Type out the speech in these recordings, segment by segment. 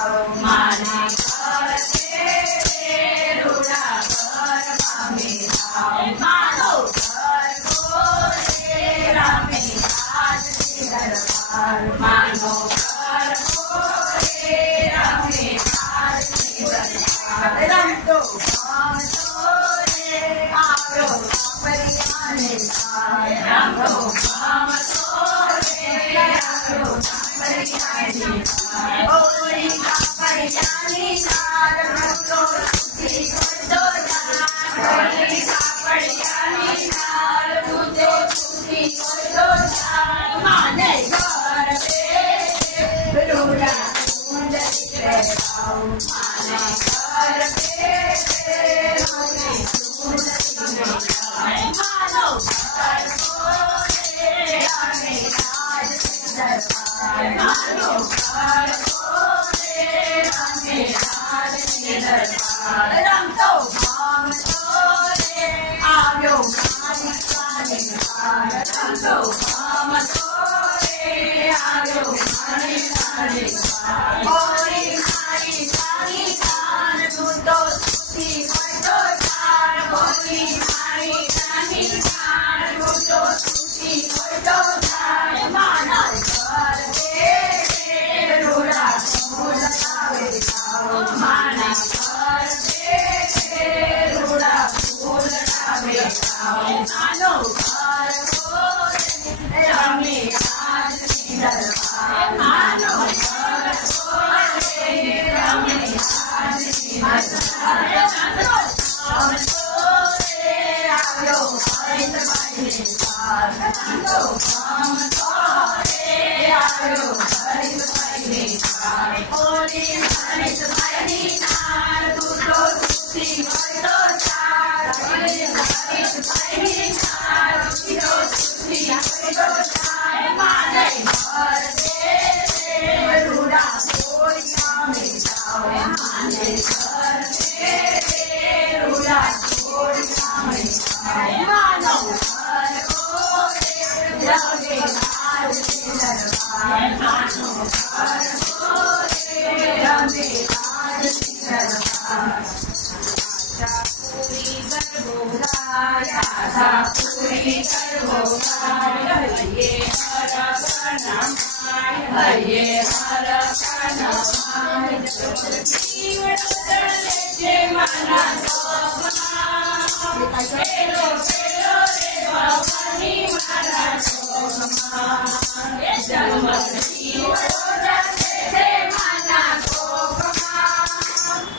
માને ઘર છે રૂડા ઘરમાં મેરાવ માનો ઘર ગોરે રમે રાજની દરબાર માનો ઘર ગોરે રમે રાજની દરબાર રમતો ગમતો રે આવ્યો પરિયાને રમતો ગમતો રે આવ્યો પરિયાને ઓરી પરિયાની સાર રમતો તી કરતો જા ઓરી પરિયાની સાર તુજો તી કરતો જા માને ઘર રે રૂડા સુંદરી રે માને ઘર રે માનો ઘર ગોરે રમે રાજની દરબાર માનો ઘર ગોરે રમે રાજની દરબાર રમતો ગમતો રે આવ્યો માણિકાની હાર રમતો ગમતો રે આવ્યો માણિકાની હાર ઓરી માણિકાની હાર તું તો સુખી કરતો ચાર ઓરી માણિકાની હાર તું તો સુખી કરતો ચાર માના ઘર રે રૂડા ફૂલ લાવે જાઓ માના ઘર રે રૂડા ફૂલ લાવે જાઓ માનો ઘર ગોરે રમે રાજની દરબાર માનો ઘર ગોરે રમે રાજની દરબાર ગમતો રે આવ્યો હરિતભાઈને પાર ગમતો રે આવ્યો હરિતભાઈને પાર ઓલી હરિતભાઈની નાર તું તો સુખી કરતો ચાર ઓલી હરિતભાઈની નાર તું તો સુખી કરતો ચાર માને ઘર રે રૂડા કોરિયા મેરાવ માને ઘર રે રૂડા કોરિયા મેરાવ માનો ઘર ગોરે રમે રાજની દરબાર માનો ઘર ગોરે રમે રાજની દરબાર પૂરી ગરબોરાયા પૂરી ગરબોરાય હૈયે હર કનમાય હૈયે હર કનમાય જીવન જે માના સોગમાં ખેલો ખેલો રે ભવાની મારા સોગમાં જન્મ જીવડો છે માના સોગમાં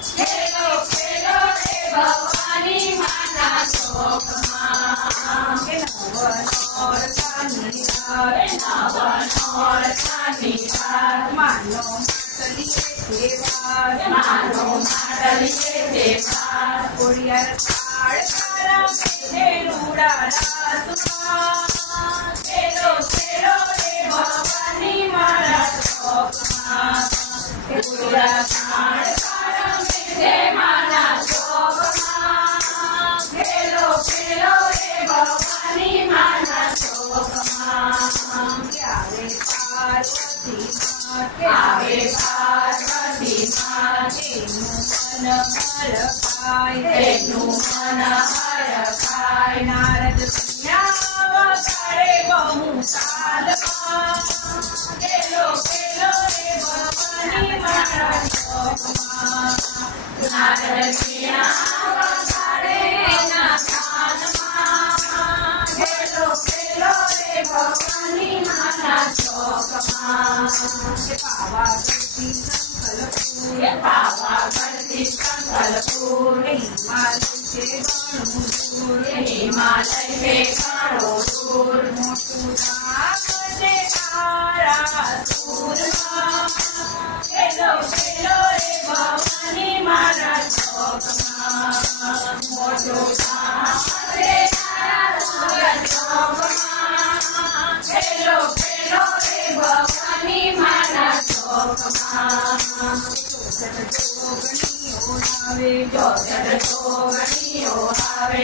ખેલો ખેલો રે ભવાની માના સોગમાં નવનોર કાની રાત નવનોર કાની રાત માનો માટલીએ દેવાર માનો માટલીએ દેવાર કોડિયાર કાળ કારા મેઘે રૂડા રાસમાં ખેલો ખેલો રે ભવાની મારા ચોકમાં કોડિયાર કાળ કારા મેઘે મારા ચોકમાં ખેલો ખેલો રે ભવાની મારા ચોકમાં ક્યારે પાર્વતી આવે પાર્વતી તેનું મન હરખાય નારદ પિયા વગાડે બહુ તાલમાં ખેલો ખેલો રે ભવાની મારા ચોકમાં નારદ પિયા વગાડે એના કાનમાં ખેલો ખેલો રે ભવાની મારા ચોકમાં પાવાગઢથી સંકલ્પુર હિમાલય છે ઘણું દૂર મોટું ધામ છે તારા સુરમાં ખેલો ખેલો રે ભવાની મારા ચોકમાં મોટું ધામ છે તારા ચોકમાં ખેલો ખેલો રે ભવાની મારા ચોકમાં જોગણીઓ આવે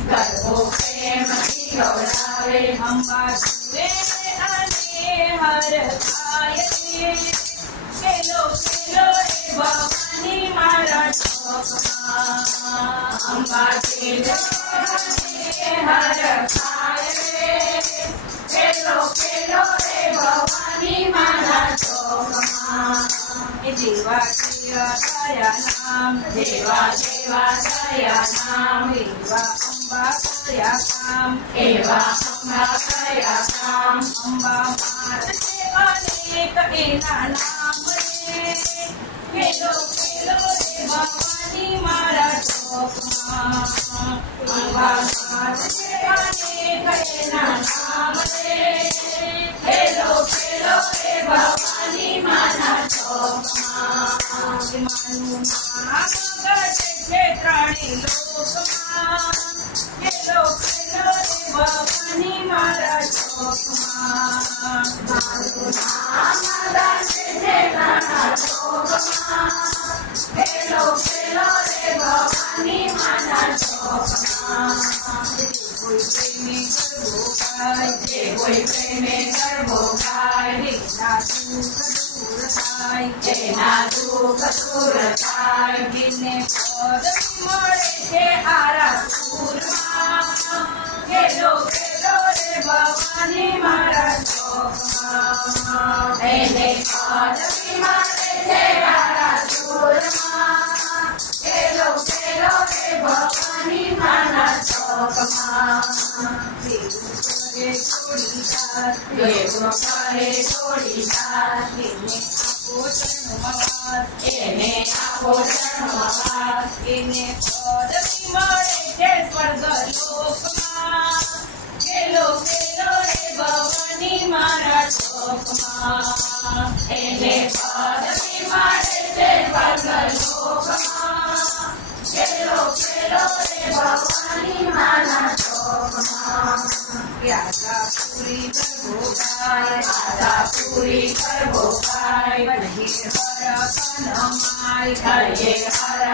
ગરબો પ્રેમથી ગૌરાવે અંબા જુએ અને હર ખાય કેલો કેલો રે ભવાની મારા ચોકમાં અંબા કેલો હર ખાય રે કેલો કેલો રે ભવાની મારા ચોકમાં દેવા દેવા દયા નામ દેવા દેવા દયા નામ એવા અંબા કયા કામ એવા અંબા કયા કામ અંબા માત છે અનેક એના નામ રે ખેલો ખેલો રે ભવાની મારા ચોકમાં અંબા માત છે અનેક એના નામ રે ખેલો ખેલો રે ભવાની મારા ચોકમાં માનું નામ ગજે છે ત્રણેય લોકમાં ખેલો ખેલો રે ભવાની મારા ચોકમાં માનું નામ ગજે છે ત્રણેય લોકમાં ખેલો ખેલો રે ભવાની મારા ચોકમાં કોઈ પ્રેમે ગરબો ગાય કોઈ પ્રેમે ગરબો ગાય એના દુઃખ દૂર થાય દિલને પદવી મળે છે આરા સુરમાં ખેલો ખેલો રે ભવાની મારા ચોકમાં એને પદવી મળે છે આરા સુરમાં ખેલો ખેલો રે ભવાની મારા ચોકમાં જોડીદાર એને આપો જન્મવાર એને પદવી મળે છે સ્વર્ગલોકમાં ખેલો ખેલો રે ભવાની મારા ચોકમાં એને પદવી મળે છે સ્વર્ગલોકમાં ખેલો ખેલો રે ભવાની મારા ચોકમાં આશાપુરી ગરબો ગાય આશાપુરી ગરબો ગાય હરે હર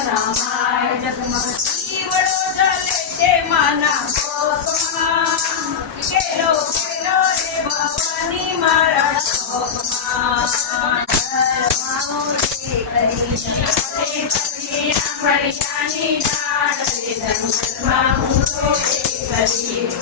કનમાય જગમગ જીવડો જલે છે માના કોકમાં ખેલો ખેલો રે ભવાની મારા ચોકમાં ફળિયાની ડાળ રે જંગલમાં હું કરી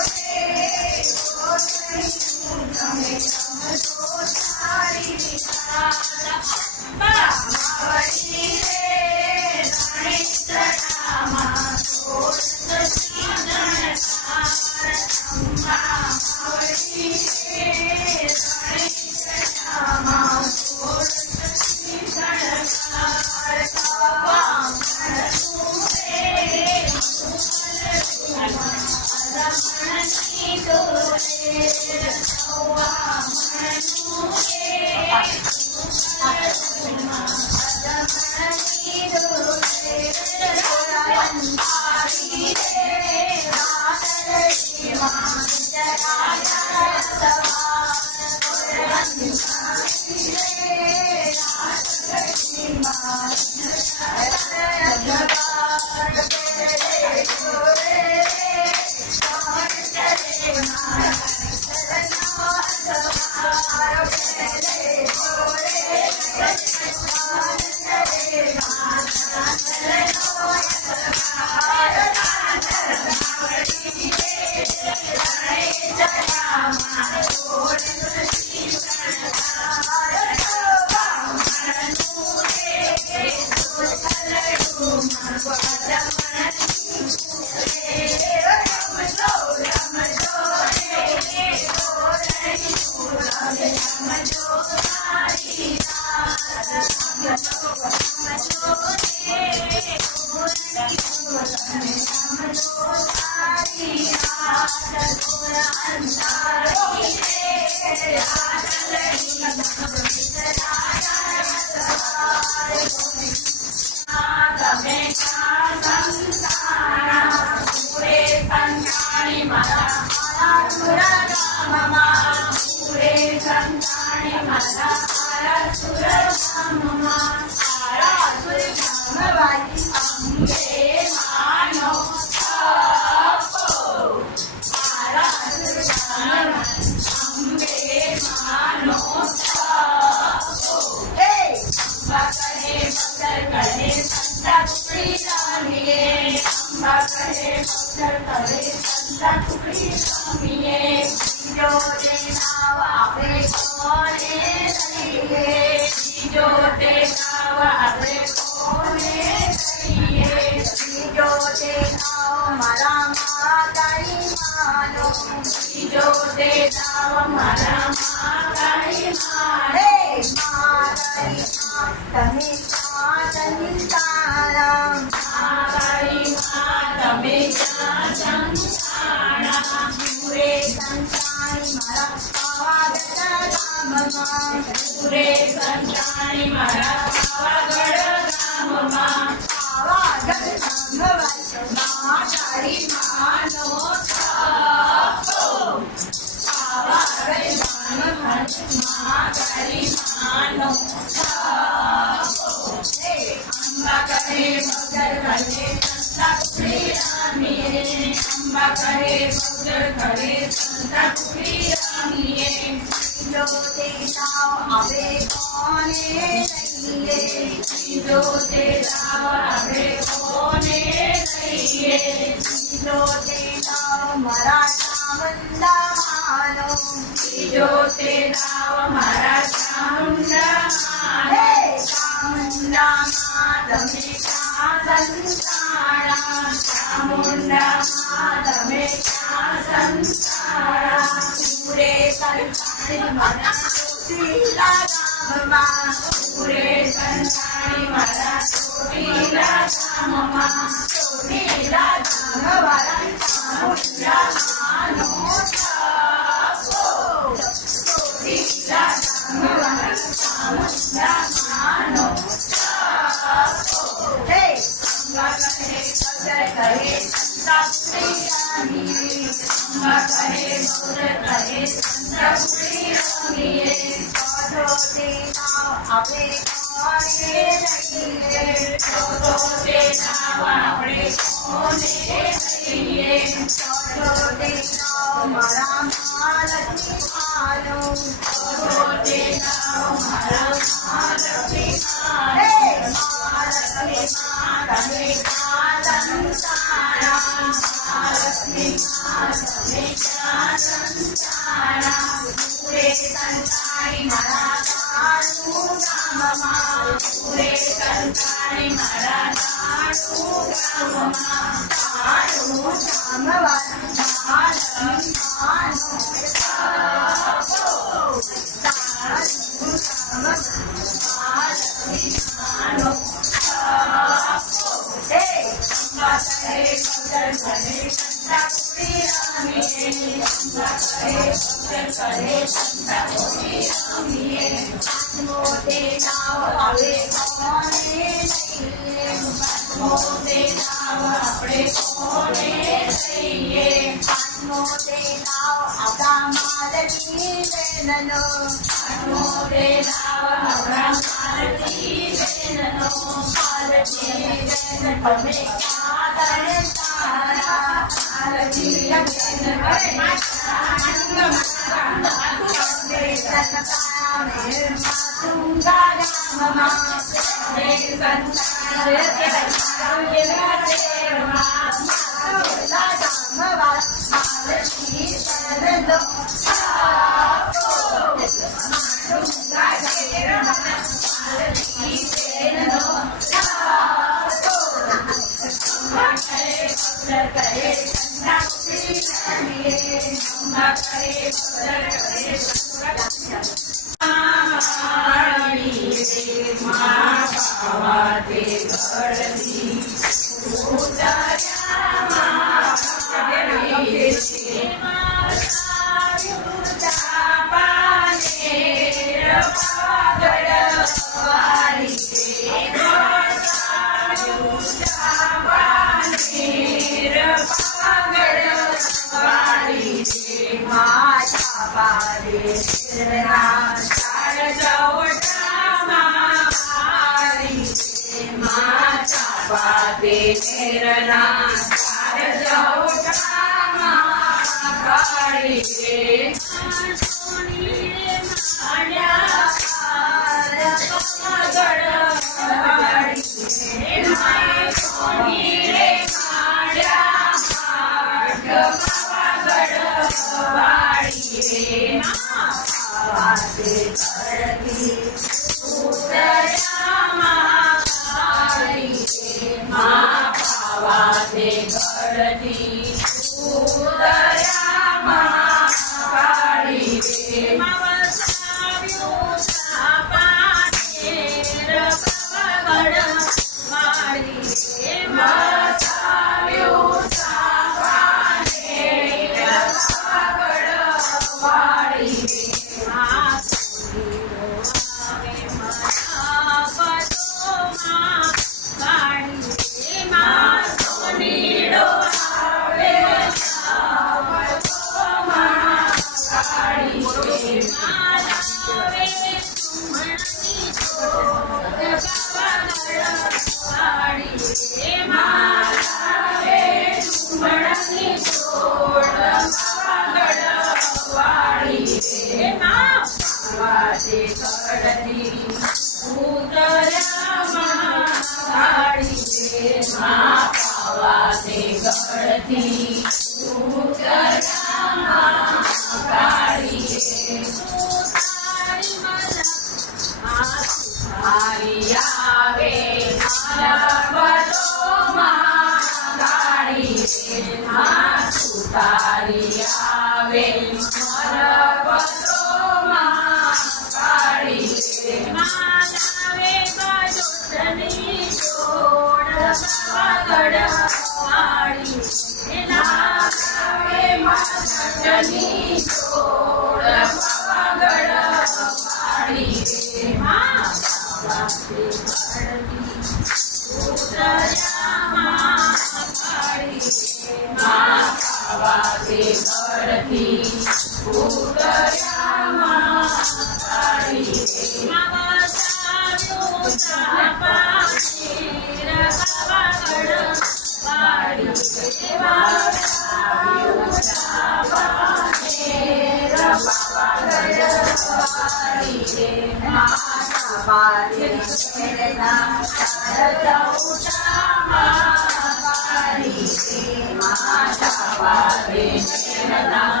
Mata Maru, Maru, Maru,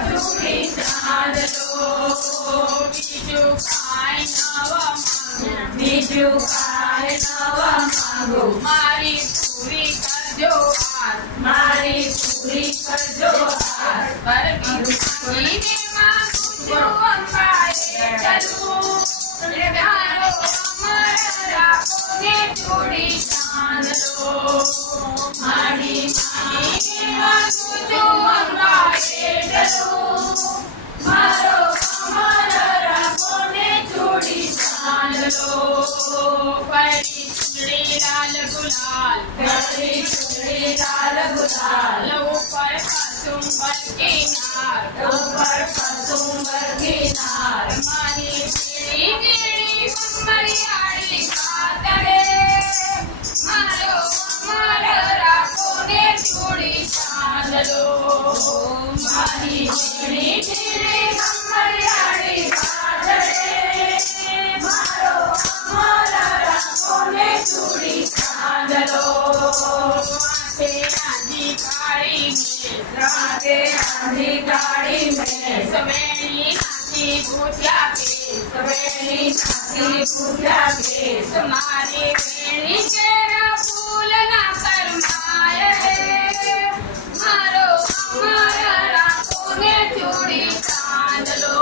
Maru, બીજું કાંઈ નવા માંગુ મારી પૂરી કરજો આસ મારી પૂરી કરજો આસ પરવીને માંગુ છું અંબાએ ચલું મારો અમર રાખો ને જોડી ચાંદલો મારી માગીને માંગુ છું અંબાએ ચલું મારો અમર રાખો ને જોડી ચાંદલો પરી ચૂડી લાલ ગુલાલ પરી ચૂડી લાલ ગુલાલ ઉપર કસુંબર કિનાર ઉપર કસુંબર કિનાર મારી પીળી પીળી મમરિયાળી કાતરે મારો અમર રાખો ને જોડી ચાંદલો મારી પીળી પીળી મમરિયાળી કાતરે મારો અમર રાખો ને જોડી ચાંદલો રાતે આંધી કાળી મેં સવેણી નાખી ભૂખ્યા કે સવેણી નાખી ભૂખ્યા કે તમારી વેણી કેરા ફૂલ ના કરમાય મારો અમર રાખો ને જોડી ચાંદલો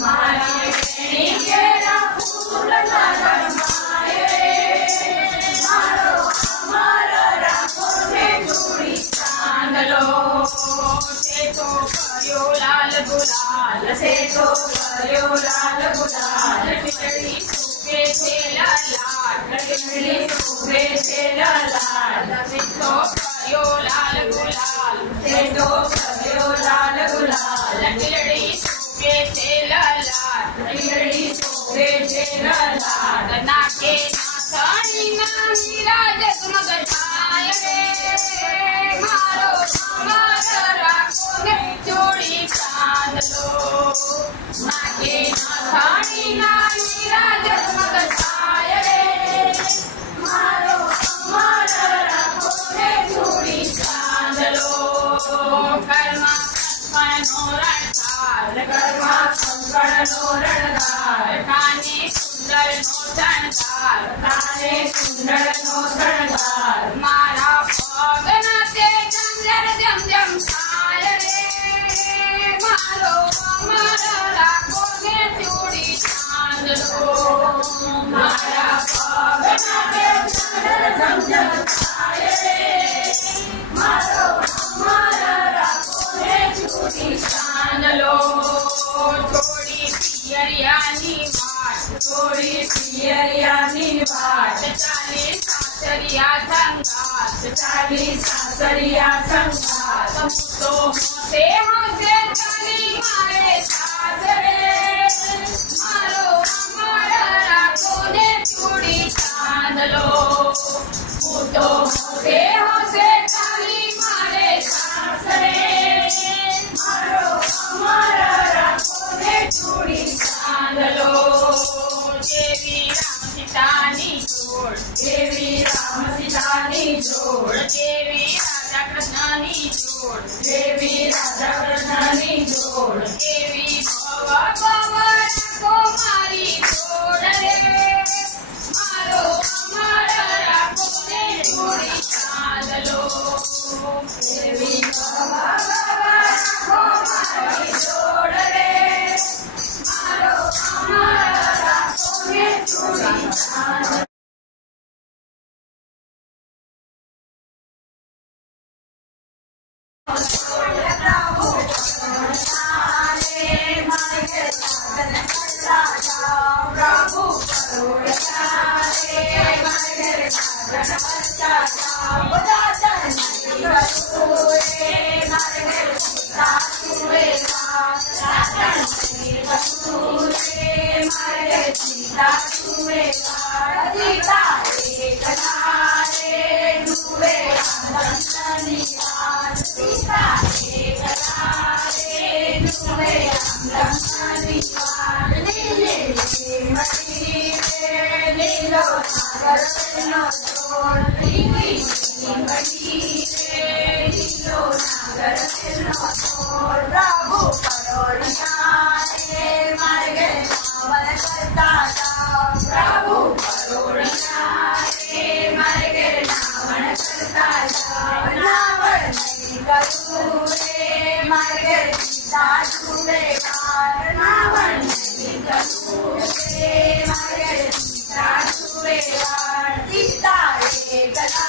મારી વેણી કેરા ફૂલ ના કરમાય મારો અમર રાખો ને જોડી ચાંદલો તે તો કર્યો લાલ ગુલાલ તે તો કર્યો લાલ ગુલાલ ટીકડી સુકે છે લાલ ટીકડી સુકે છે લાલ તે તો કર્યો લાલ ગુલાલ તે તો કર્યો લાલ ગુલાલ ટીકડી સુકે છે લાલ ટીકડી સુકે છે લાલ નાકે નાથણી ના મીરા જગમગ થાય રે મારો અમર રાખો ને જોડી ચાંદલો નાકે નાથણી ના મીરા જગમગ થાય રે મારો અમર રાખો ને જોડી ચાંદલો કર્મા કંકણનો રણધાર કર્મા કંકણનો રણધાર કાને કુંડળનો શણગાર કાને કુંડળનો શણગાર મારા પગના તે જંજર જમજમ થાય રે મારો અમર રાખો ને જોડી ચાંદલો મારા પગના તે જંજર જમજમ થાય રે મારો અમર રાખો ને જોડી ચાંદલો જોડી પિયરિયાની વાટ જોડી પિયરિયાની વાટ ચાલી સાસરિયા સંગાત ચાલી સાસરિયા સંગાત તો હોતે હોતે ચાલી મારે સાસરે મારો અમર રાખો ને જોડી ચાંદલો તો હોતે હોતે ચાલી મારે સાસરે મારો અમર રાખો ને જોડી ચાંદલો દેવી રામ સીતાની જોડ દેવી રામ સીતાની જોડ દેવી રાધા કૃષ્ણની જોડ દેવી રાધા કૃષ્ણની જોડ દેવી ભવ ભવ રાખો મારી જોડ રે મારો અમર રાખો ને જોડી ચાંદલો દેવી ભવ ભવ રાખો મારી જોડ રે મારો અમર રાખો ને જોડી ચાંદલો પ્રભુ કરોડિયા रे रावण नहीं करूँ रे मगर सीता छुए वाण सीता रे गला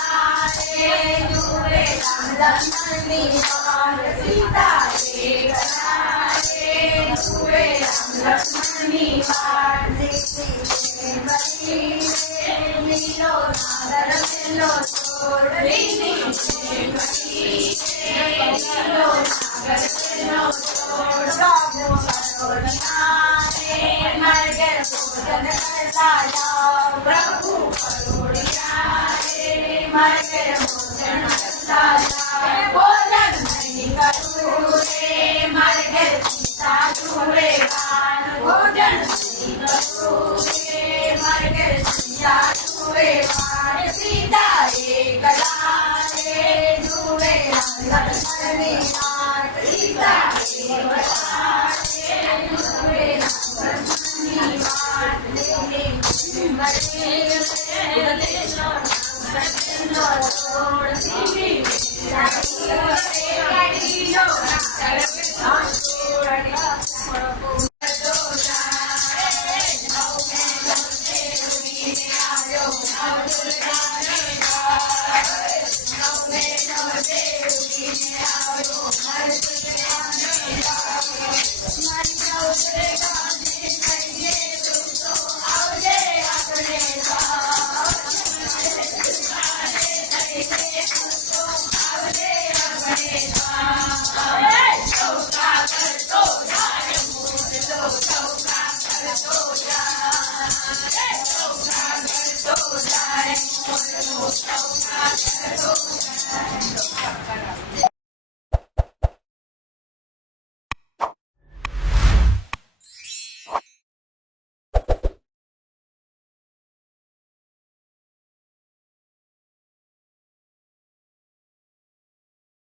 रे छुए राम लक्ष्मण निवार सीता रे गला रे छुए राम लक्ष्मण निवार बली रे मीलो नागर मेलो छोड़ रीनी बली रे मीलो नागर मेलो छोड़ गावो करोड़ियारे मगर भोजन करता जाओ प्रभु करोड़ियारे मगर भोजन करता जाओ भोजन नहीं करूँ रे मगर